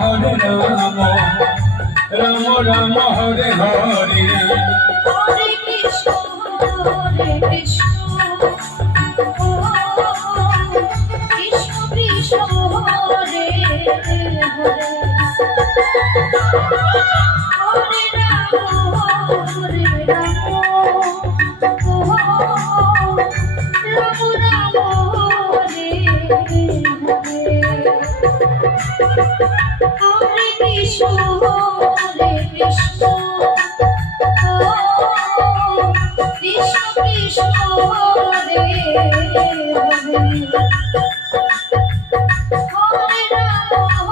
Hare Ram Ram Ram Hare Hare Hare Krishna Krishna Krishna Hare Hare Hare Ram Ram Ram Hare Hare Hare Krishna Krishna Krishna Krishna Hare Hare Hare Ram